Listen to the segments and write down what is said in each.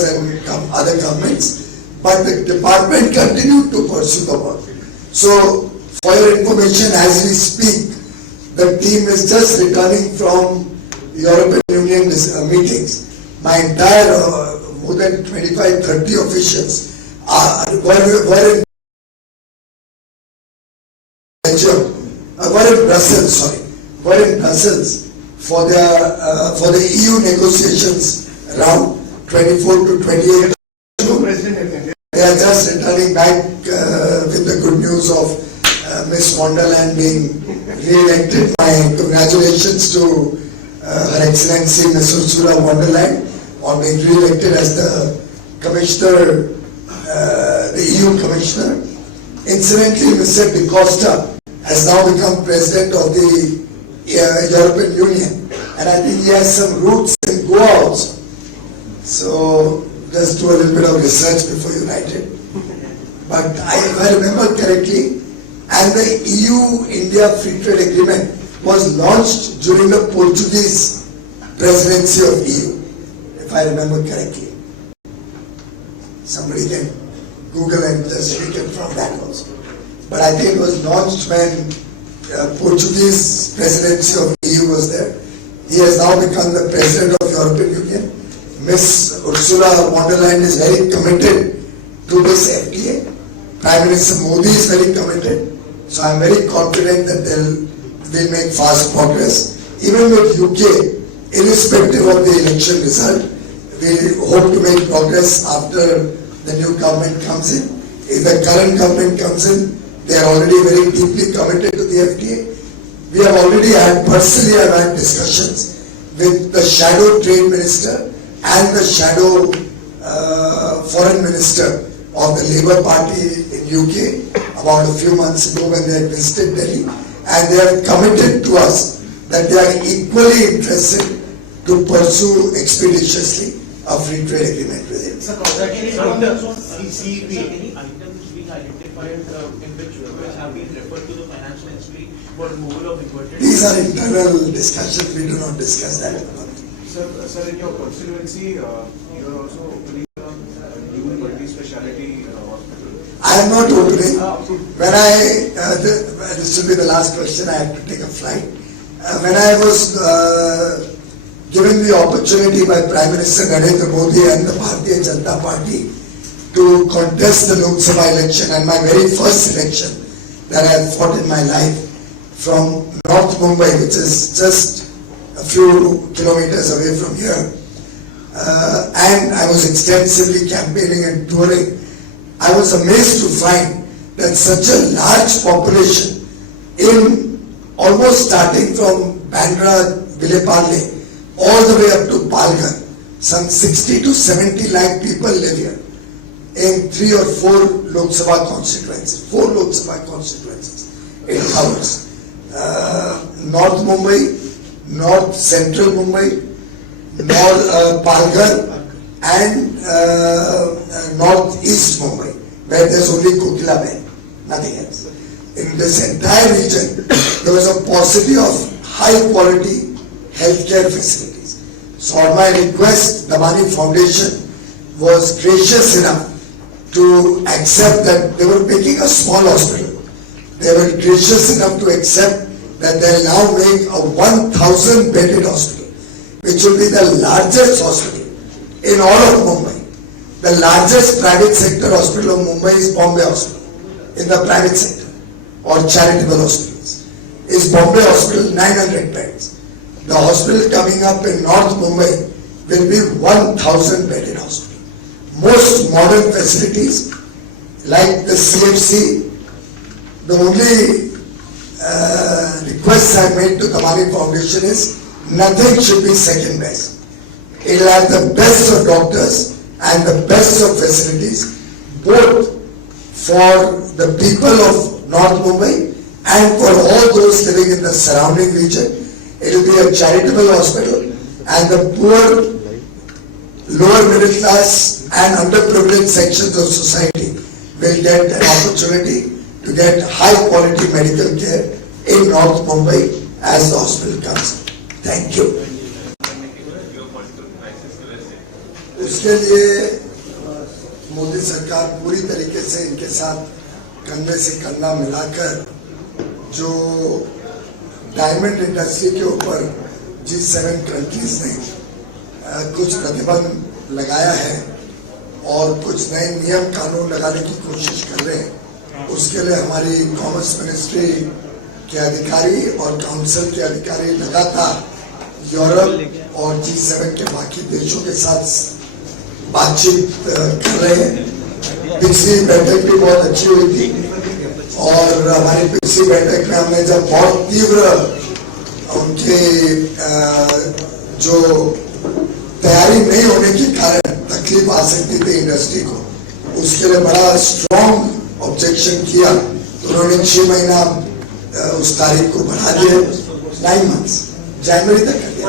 and other governments, but the department continued to pursue the work. So, for your information, as we speak, the team is just returning from European Union meetings. My entire more than 25-30 officials were in Belgium, were in Brussels for the EU negotiations round 24 to 28. They are just returning back with the good news of Miss von der Leyen being re-elected. My congratulations to Her Excellency Ms. Ursula von der Leyen on being re-elected as the Commissioner, the EU Commissioner. Incidentally, Mr. De Costa has now become President of the European Union, and I think he has some roots in Goa also. So just do a little bit of research before you write it. But if I remember correctly, and the EU-India Free Trade Agreement was launched during the Portuguese presidency of EU, if I remember correctly. Somebody can Google and just reconfirm that also. But I think it was launched when Portuguese presidency of EU was there. He has now become the President of European Union. Ms. Ursula von der Leyen is very committed to this FTA. Prime Minister Modi is very committed. So I am very confident that they'll make fast progress. Even with UK, irrespective of the election result, we hope to make progress after the new government comes in. If the current government comes in, they are already very deeply committed to the FTA. We have already personally had discussions with the shadow trade minister and the shadow foreign minister of the Labour Party in UK about a few months ago when they had visited Delhi, and they have committed to us that they are equally interested to pursue expeditiously a free trade agreement with it. Sir, any items being identified in which have been referred to the finance ministry for removal of inverted? These are internal discussions, we do not discuss that. Sir, in your constituency, you are also opening a new multi-speciality hospital. I am not opening. When this will be the last question, I have to take a flight. When I was given the opportunity by Prime Minister Narendra Modi and the Bharatiya Janata Party to contest the Lok Sabha election, and my very first election that I have fought in my life from North Mumbai, which is just a few kilometers away from here, and I was extensively campaigning and touring. I was amazed to find that such a large population, in almost starting from Bandra, Vileparle, all the way up to Palghar, some 60 to 70 lakh people live here in 3 or 4 Lok Sabha constituencies. 4 Lok Sabha constituencies it covers. North Mumbai, North Central Mumbai, North Palghar, and North East Mumbai, where there's only Kokilaben, nothing else. In this entire region, there was a paucity of high quality healthcare facilities. So on my request, the Damani Foundation was gracious enough to accept that they were making a small hospital. They were gracious enough to accept that they'll now make a 1,000 bedded hospital, which will be the largest hospital in all of Mumbai. The largest private sector hospital of Mumbai is Bombay Hospital, in the private sector, or charitable hospitals. Is Bombay Hospital, 900 beds. The hospital coming up in North Mumbai will be 1,000 bedded hospital. Most modern facilities, like the CFC, the only request I made to the Damani Foundation is nothing should be second best. It will have the best of doctors and the best of facilities, both for the people of North Mumbai and for all those living in the surrounding region. It will be a charitable hospital, and the poor, lower middle class and underprivileged sections of society will get an opportunity to get high quality medical care in North Mumbai as the hospital comes. Thank you. उसके लिए मोदी सरकार पूरी तरीके से इनके साथ कंधे से कंधा मिलाकर जो डायमंड इंडस्ट्री के ऊपर G7 कंट्रीज ने कुछ प्रतिबंध लगाया है और कुछ नए नियम कानून लगाने की कोशिश कर रहे हैं, उसके लिए हमारी कॉमर्स मिनिस्ट्री के अधिकारी और काउंसिल के अधिकारी लगातार यूरोप और G7 के बाकी देशों के साथ बातचीत कर रहे हैं। पिछली बैठक भी बहुत अच्छी हुई थी और हमारी पिछली बैठक में हमने जब बहुत तीव्र उनके जो तैयारी नहीं होने के कारण तकलीफ आ सकती थी इंडस्ट्री को, उसके लिए बड़ा स्ट्रॉन्ग ऑब्जेक्शन किया तो उन्होंने 6 महीना उस तारीख को बढ़ा दिया, 9 मंथ्स, जनवरी तक कर दिया,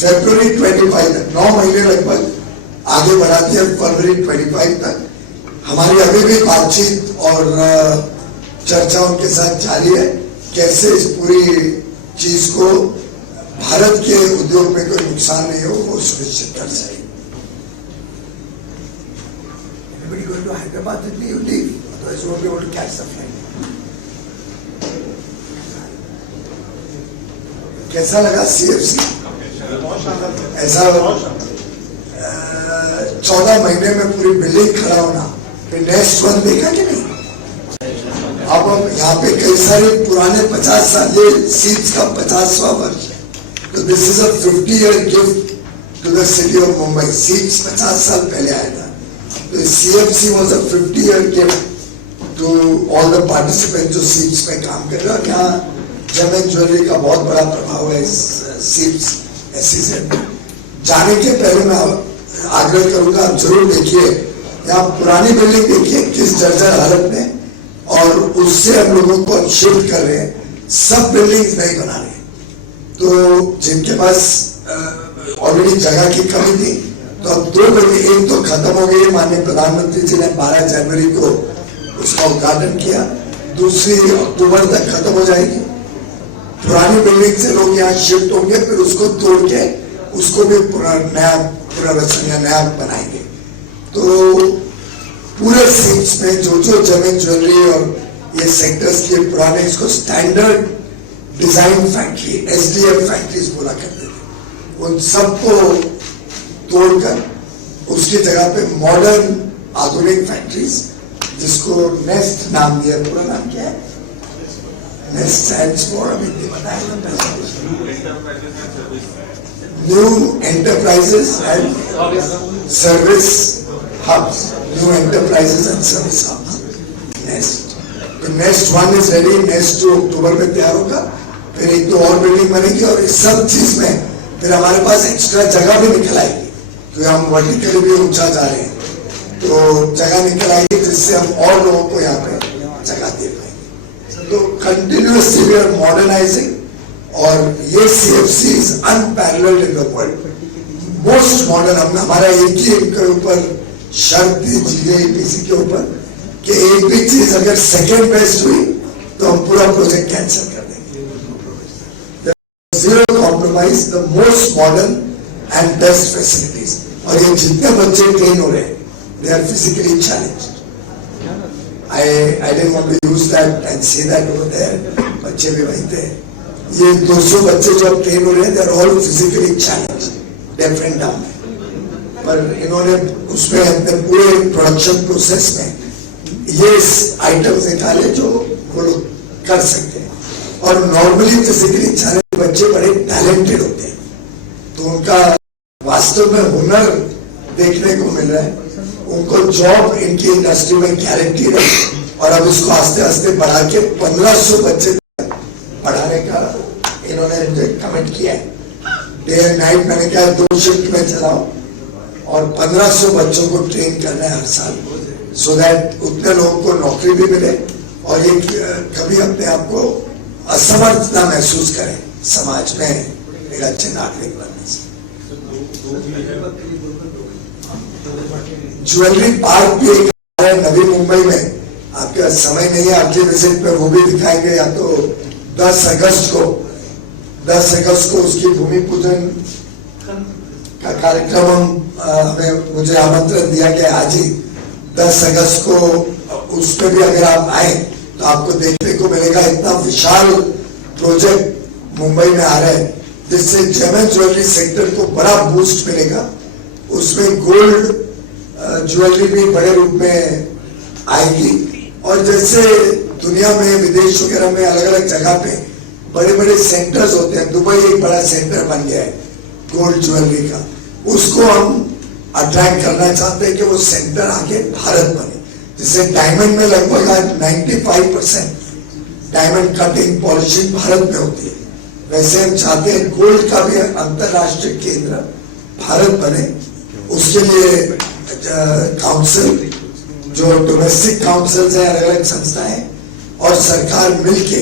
फरवरी 25 तक, 9 महीने लगभग आगे बढ़ा दिया, फरवरी 25 तक। हमारी अभी भी बातचीत और चर्चा उनके साथ जारी है, कैसे इस पूरी चीज को भारत के उद्योग में कोई नुकसान नहीं हो वो सुनिश्चित कर सके। Everybody going to Hyderabad with me, you leave, otherwise you won't be able to catch the flight. कैसा लगा CFC? ऐसा 14 महीने में पूरी बिल्डिंग खड़ा होना, फिर नेक्स्ट वन देखा कि नहीं? अब यहाँ पे कई सारे पुराने 50 साल, ये सीट्स का 50वां वर्ष है, तो this is a 50-year gift to the city of Mumbai. सीट्स 50 साल पहले आया था, तो CFC was a 50-year gift to all the participant जो सीट्स में काम कर रहे हैं। और यहाँ जेम ज्वेलरी का बहुत बड़ा प्रभाव है इस सीट्स SEZ। जाने के पहले मैं आग्रह करूंगा आप जरूर देखिए, यहाँ पुरानी बिल्डिंग देखिए किस जर्जर हालत में, और उससे हम लोगों को शिफ्ट कर रहे हैं, सब बिल्डिंग्स नहीं बना रहे। तो जिनके पास ऑलरेडी जगह की कमी थी, तो अब 2 बिल्डिंग, एक तो खत्म हो गई, माननीय प्रधानमंत्री जी ने 12 जनवरी को उसका उद्घाटन किया, दूसरी अक्टूबर तक खत्म हो जाएगी। पुरानी बिल्डिंग से लोग यहाँ शिफ्ट होंगे, फिर उसको तोड़ के उसको भी पुनर्रचना या नया बनाएंगे। तो पूरे सीट्स में जो जेम ज्वेलरी और ये सेक्टर्स के पुराने, इसको standard design factory SDF factories बोला करते थे, उन सबको तोड़कर उसकी जगह पे मॉडर्न आधुनिक फैक्ट्रीज, जिसको नेस्ट नाम दिया, पूरा नाम क्या है? नेस्ट स्टैंड्स फॉर, अभी new enterprises and service hubs, new enterprises and service hubs, NEST. तो नेस्ट 1 इज रेडी, नेस्ट 2 अक्टूबर में तैयार होगा, फिर 1-2 और बिल्डिंग बनेगी, और इस सब चीज में फिर हमारे पास एक्स्ट्रा जगह भी निकल आएगी, तो हम वर्टिकली भी ऊंचा जा रहे हैं, तो जगह निकल आएगी जिससे हम और लोगों को यहाँ पे जगह दे पाएंगे। तो कंटिन्यूअसली वी आर मॉडर्नाइजिंग, और ये CFC is unparalleled in the world, most modern. हमने हमारा एक ही इनके ऊपर शर्त दी GAPC के ऊपर कि एक भी चीज अगर सेकेंड बेस्ट हुई तो हम पूरा प्रोजेक्ट कैंसिल कर देंगे। Zero compromise, the most modern and best facilities. और ये जितने बच्चे ट्रेन हो रहे हैं, they are physically challenged. I didn't want to use that and say that over there, बच्चे भी वहीं थे। ये 200 बच्चे जो अब ट्रेन हो रहे हैं, they are all physically challenged, deaf and dumb। पर इन्होंने उसमें अपने पूरे प्रोडक्शन प्रोसेस में ये आइटम्स निकाले जो वो लोग कर सकते हैं। और नॉर्मली फिजिकली चैलेंज बच्चे बड़े टैलेंटेड होते हैं, तो उनका वास्तव में हुनर देखने को मिल रहा है। उनको जॉब इनकी इंडस्ट्री में गारंटी है, और अब इसको आस्ते आस्ते बढ़ा के 1500 बच्चे पढ़ाने का इन्होंने कमेंट किया है। डे एंड नाइट मैंने कहा 2 शिफ्ट में चलाओ, और 1500 बच्चों को ट्रेन करना है हर साल, सो दैट उतने लोगों को नौकरी भी मिले, और ये कभी अपने आप को असमर्थ ना महसूस करें समाज में एक अच्छे नागरिक बनने से। ज्वेलरी पार्क भी एक है नवी मुंबई में, आपके समय नहीं है, अगले विजिट पे वो भी दिखाएंगे, या तो 10 अगस्त को उसकी भूमि पूजन का कार्यक्रम हमें मुझे आमंत्रण दिया गया आज ही 10 अगस्त को, उसमें भी अगर आप आए तो आपको देखने को मिलेगा इतना विशाल प्रोजेक्ट मुंबई में आ रहा है जिससे जेमन ज्वेलरी सेक्टर को बड़ा बूस्ट मिलेगा। उसमें गोल्ड ज्वेलरी भी बड़े रूप में आएगी और जैसे दुनिया में विदेश वगैरह में अलग अलग जगह पे बड़े बड़े सेंटर्स होते हैं, दुबई एक बड़ा सेंटर बन गया है गोल्ड ज्वेलरी का, उसको हम अट्रैक्ट करना चाहते हैं कि वो सेंटर आके भारत बने। जैसे डायमंड में लगभग आज 95% डायमंड कटिंग पॉलिशिंग भारत में होती है, वैसे हम चाहते हैं गोल्ड का भी अंतरराष्ट्रीय केंद्र भारत बने। उसके लिए काउंसिल, जो डोमेस्टिक काउंसिल है, अलग अलग संस्थाएं और सरकार मिलके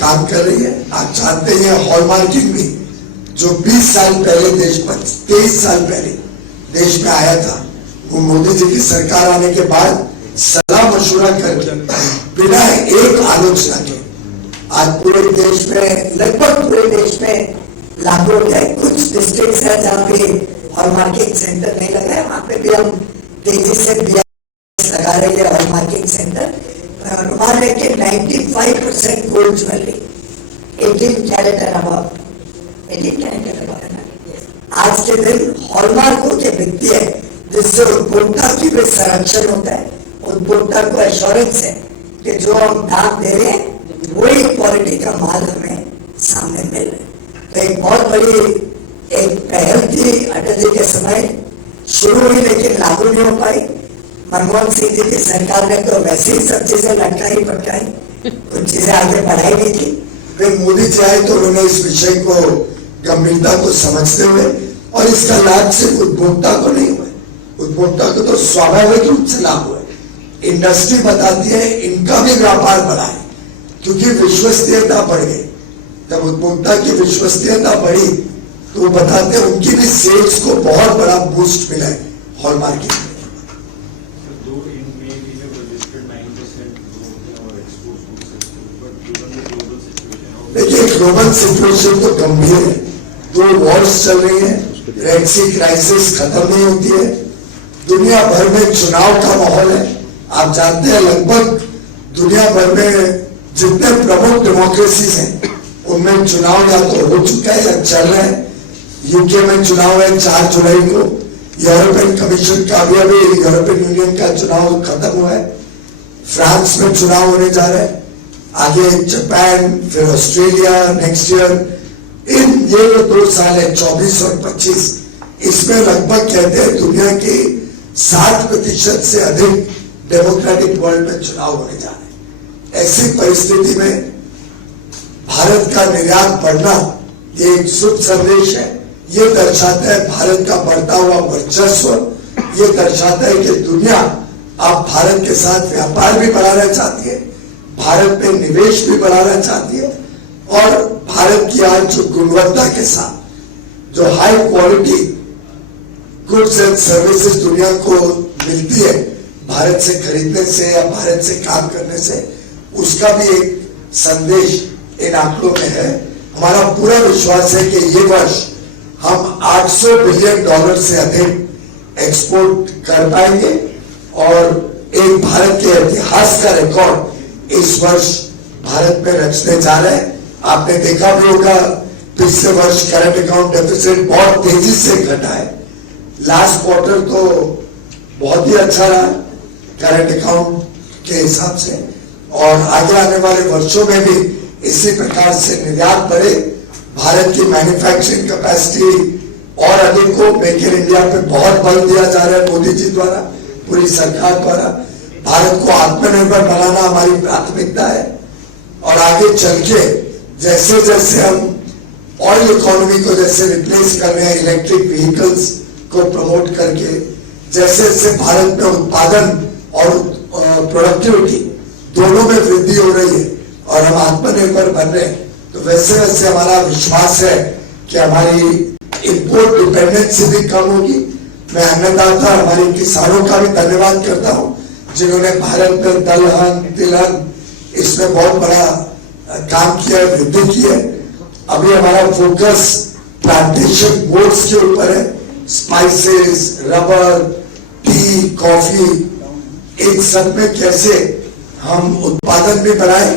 काम कर रही है। आप जानते हैं हॉलमार्किंग भी जो 20 साल पहले 23 साल पहले देश में आया था, वो मोदी जी की सरकार आने के बाद सलाह मशुरा करके बिना एक आलोचना के आज पूरे देश में, लगभग पूरे देश में लागू हो गया है। कुछ डिस्ट्रिक्ट है जहाँ पे हॉलमार्किंग सेंटर नहीं लगा है, वहाँ पे भी हम तेजी से लगा रहे हैं हॉलमार्किंग सेंटर। अनुमान है कि 95% गोल्ड ज्वेलरी 18 कैरेट है ना, आज के दिन हॉलमार्क होके बिकती है, जिससे उपभोक्ता की भी संरक्षण होता है। उपभोक्ता को एश्योरेंस है कि जो हम दाम दे रहे हैं वही क्वालिटी का माल हमें सामने मिल रहा है। तो एक बहुत बड़ी एक पहल थी, अटल जी के समय शुरू हुई लेकिन लागू नहीं हो पाई। मनमोहन सिंह जी की सरकार ने तो वैसे ही सब चीजें लटकाई पटकाई, कुछ चीजें आगे बढ़ाई नहीं थी। फिर मोदी जी आए तो उन्होंने इस विषय को गंभीरता को समझते हुए, और इसका लाभ सिर्फ उपभोक्ता को नहीं हुआ, उपभोक्ता को तो स्वाभाविक रूप से लाभ हुआ। इंडस्ट्री बताती है इनका भी व्यापार बढ़ा है क्योंकि विश्वसनीयता बढ़ गई। जब उपभोक्ता की विश्वसनीयता बढ़ी तो वो बताते हैं उनकी भी सेल्स को बहुत बड़ा बूस्ट मिला है हॉलमार्किंग में। देखिए ग्लोबल सिचुएशन तो गंभीर है, 2 वॉर्स चल रही है, रेड सी क्राइसिस खत्म नहीं होती है, दुनिया भर में चुनाव का माहौल है। आप जानते हैं लगभग दुनिया भर में जितने प्रमुख डेमोक्रेसीज हैं उनमें चुनाव या तो हो चुका है या चल रहा है। यूके में चुनाव है 4 जुलाई को, यूरोपियन कमीशन का भी अभी यूरोपियन यूनियन का चुनाव खत्म हुआ है, फ्रांस में चुनाव होने जा रहा है, आगे जापान, फिर ऑस्ट्रेलिया नेक्स्ट ईयर। इन ये 2 साल है 24 और 25, इसमें लगभग कहते हैं दुनिया की 60% से अधिक डेमोक्रेटिक वर्ल्ड में चुनाव होने जा रहे हैं। ऐसी परिस्थिति में भारत का निर्यात बढ़ना ये एक शुभ संदेश है। ये दर्शाता है भारत का बढ़ता हुआ वर्चस्व, ये दर्शाता है कि दुनिया अब भारत के साथ व्यापार भी बढ़ाना चाहती है, भारत में निवेश भी बढ़ाना चाहती है, और भारत की आज जो गुणवत्ता के साथ जो high quality goods and services दुनिया को मिलती है भारत से खरीदने से या भारत से काम करने से, उसका भी एक संदेश इन आंकड़ों में है। हमारा पूरा विश्वास है कि ये वर्ष हम $800 बिलियन से अधिक एक्सपोर्ट कर पाएंगे और एक भारत के इतिहास का रिकॉर्ड इस वर्ष भारत में रचने जा रहे हैं। आपने देखा भी होगा पिछले वर्ष करंट अकाउंट डेफिसिट बहुत तेजी से घटा है, लास्ट क्वार्टर तो बहुत ही अच्छा रहा करंट अकाउंट के हिसाब से, और आगे आने वाले वर्षों में भी इसी प्रकार से निर्यात बढ़े, भारत की मैन्युफैक्चरिंग कैपेसिटी और अधिक को, मेक इन इंडिया पे बहुत बल दिया जा रहा है मोदी जी द्वारा, पूरी सरकार द्वारा। भारत को आत्मनिर्भर बनाना हमारी प्राथमिकता है, और आगे चल के जैसे जैसे हम ऑयल इकोनॉमी को जैसे रिप्लेस कर रहे हैं इलेक्ट्रिक व्हीकल्स को प्रमोट करके, जैसे जैसे भारत में उत्पादन और प्रोडक्टिविटी दोनों में वृद्धि हो रही है और हम आत्मनिर्भर बन रहे हैं, तो वैसे वैसे हमारा विश्वास है कि हमारी इंपोर्ट डिपेंडेंसी भी कम होगी। मैं अन्नदाता हमारे किसानों का भी धन्यवाद करता हूं जिन्होंने भारत में दलहन तिलहन इसमें बहुत बड़ा काम किया है, वृद्धि की है। अभी हमारा फोकस प्लांटेशन बोर्ड्स के ऊपर है, स्पाइसेस, रबर, टी, कॉफी, इन सब में कैसे हम उत्पादन भी बढ़ाए,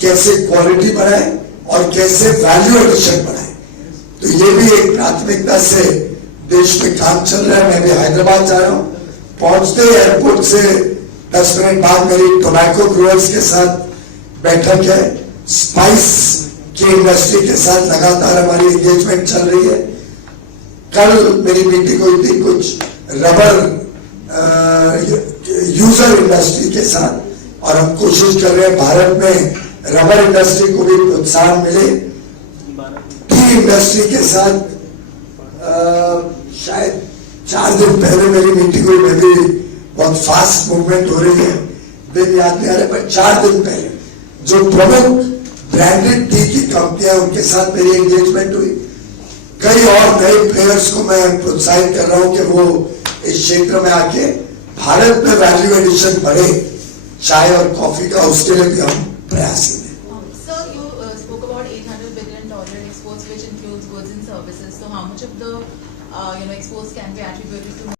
कैसे क्वालिटी बढ़ाए और कैसे वैल्यू एडिशन बढ़ाए। तो ये भी एक प्राथमिकता से देश में काम चल रहा है। मैं भी हैदराबाद जा रहा हूँ, पहुंचते ही एयरपोर्ट से 10 मिनट बाद मेरी टोबैको ग्रोअर्स के साथ बैठक है। स्पाइस की इंडस्ट्री के साथ लगातार हमारी एंगेजमेंट चल रही है। कल मेरी मीटिंग हुई थी कुछ रबर यूजर इंडस्ट्री के साथ, और हम कोशिश कर रहे हैं भारत में रबर इंडस्ट्री को भी प्रोत्साहन मिले। टी इंडस्ट्री के साथ शायद 4 दिन पहले मेरी मीटिंग हुई, में भी बहुत फास्ट मूवमेंट हो रही है, दिन याद नहीं आ रहे, पर 4 दिन पहले जो प्रमुख ब्रांडेड टी की कंपनियां उनके साथ मेरी एंगेजमेंट हुई। कई और नए प्लेयर्स को मैं प्रोत्साहित कर रहा हूं कि वो इस क्षेत्र में आके भारत में वैल्यू एडिशन बढ़े चाय और कॉफी का, उसके लिए भी हम प्रयासरत हैं। Sir, you spoke about $800 billion exports, which includes goods and services. So, how much of the exports can be attributed to